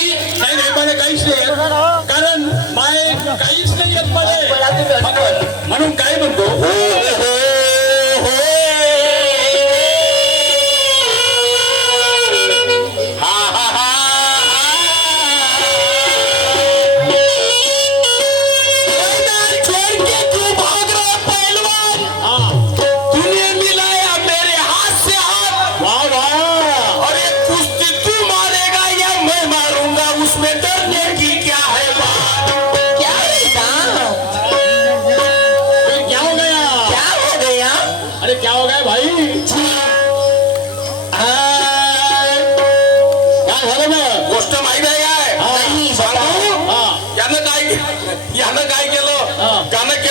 नाही नाही नाही काहीच नाही. कारण माय काहीच नाही येत मला म्हणून काय म्हणतो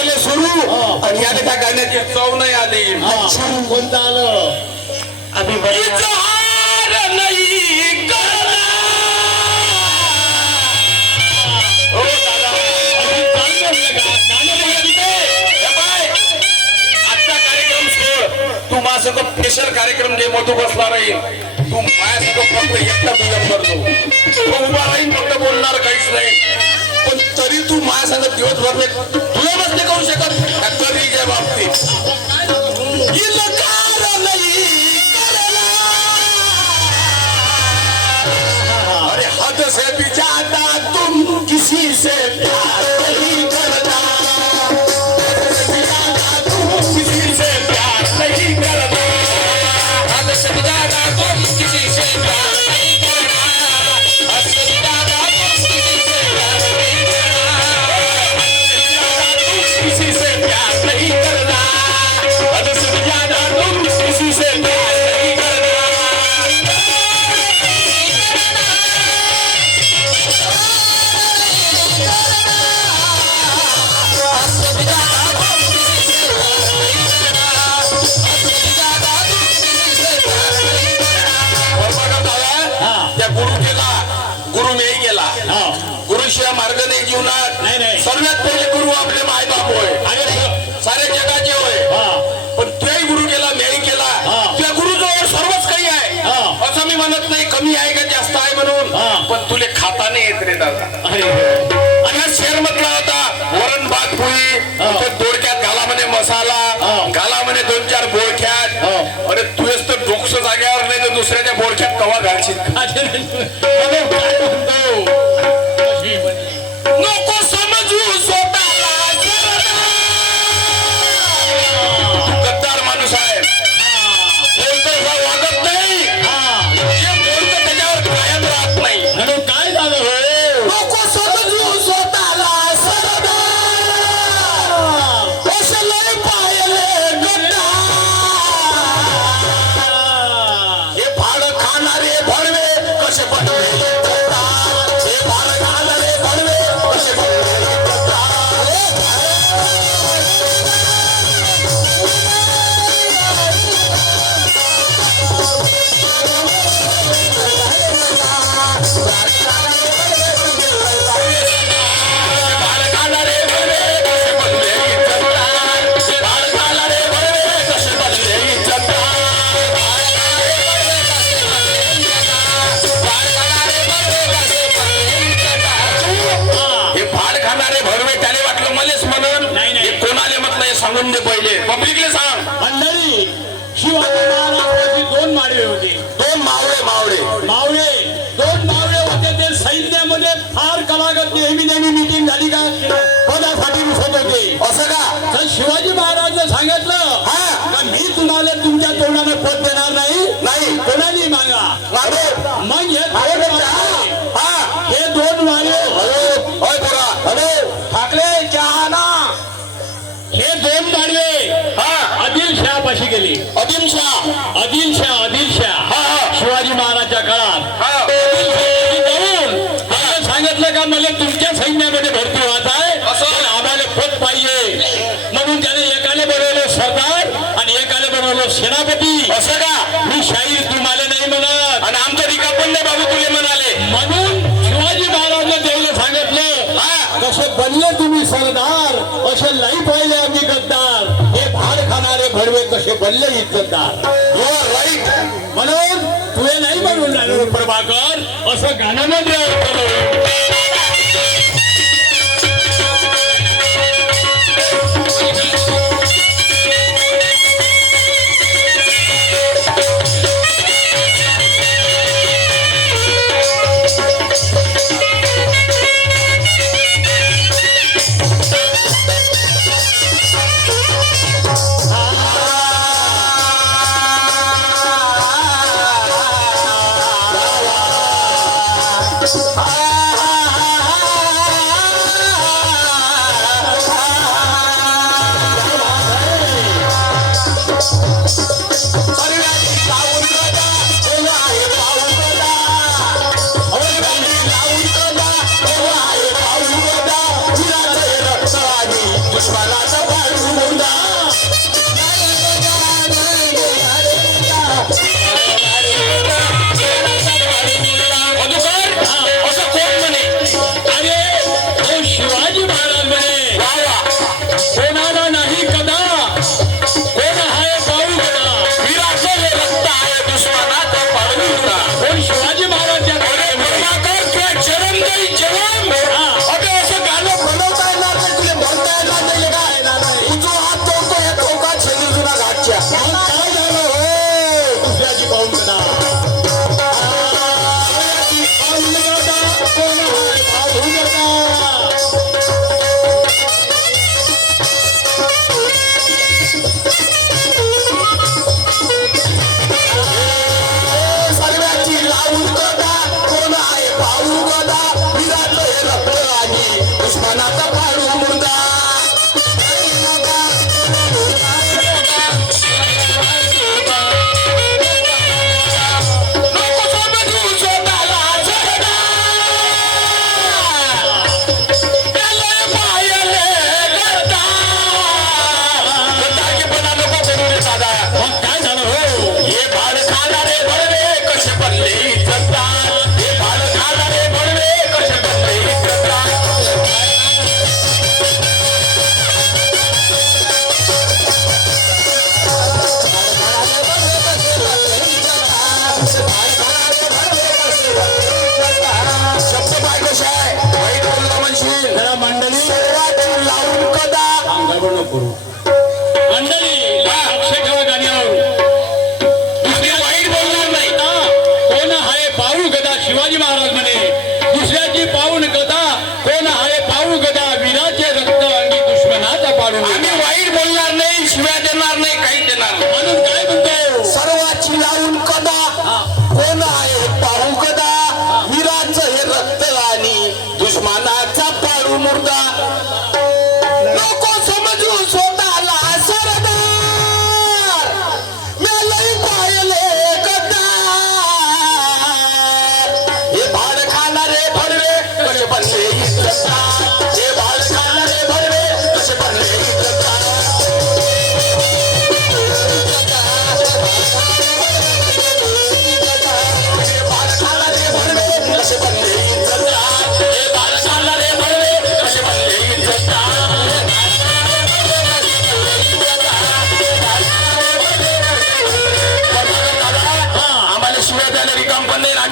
सुरू हा. आणि याने त्या गाण्याची चव नाही आली. कोणतं आलं. हो. हे तू माझ्यासोबत स्पेशल कार्यक्रम दे मग तू बसला राहील तू माझ्यासोबत फक्त एकटा तुझ्या करतो. तो उभा राहील फक्त बोलणार काहीच नाही. पण तरी तू माझ्यासंग दिवसभर नाही. तुला नसते करू शकत कधीच्या बाबतीत. इलकार नाही करना. अरे हद से भी ज्यादा तुम किसी से प्यार गुरु आपले माय बाप होय सारे जगाचे होय. हा. पण तोही गुरु केला मीही केला. त्या गुरुजवळ सर्वच काही आहे. असं मी म्हणत नाही कमी आहे का जास्त आहे म्हणून. पण तुले खाता नाही येत रे दादा. आणि हा शेर म्हटला होता वरण भात पोळी दोडक्यात घाला म्हणे मसाला. घाला म्हणे दोन चार बोडख्यात. अरे तुझेच तर डोकस जाग्यावर नाही तर दुसऱ्याच्या बोडख्यात कवा घालशील? दे पहिले. पब्लिकले सांग. मंडळी शिवाजी महाराजांची दोन माळवे होते. दोन मावळे मावळे. मावळे दोन मावळे होते. ते सैन्यामध्ये फार कलागत नेहमी नेहमी मिटिंग झाली का? पदासाठी दिसत होते. असं का? तर शिवाजी महाराजनं सांगितलं हा. का मी तुम्हाला तुमच्या तोंडाने पद देणार नाही? नाही. कोणाली मागा? मागे. मग हे दोन मावळे, अदिलशाह आदिलशाह. आदिलशाह हा, हा. शिवाजी महाराजच्या काळात. जाऊन सांगितलं का मला तुमच्या सैन्यामध्ये भरती व्हायचं आहे? असं? आम्हाला पद पाहिजे. म्हणून त्याने एकाने बनवलं सरदार आणि एकाने बनवलं सेनापती. असं का? भाड भडवे कसे बनले इज्जतदार. यू राईट म्हणून तुझे नाही बनवून राहिलो प्रभाकर. असं गाणं म्हणलं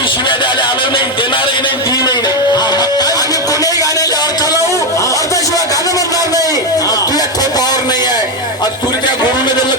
आम्ही शिव्या द्यायला नाही देणारही नाही ती नाही. आम्ही कोणीही अर्थ लावू अर्थाशिवाय गाणं म्हणणार नाही. तुझ्या थोपावर नाही आहे तुरट्या गुरुने दिलं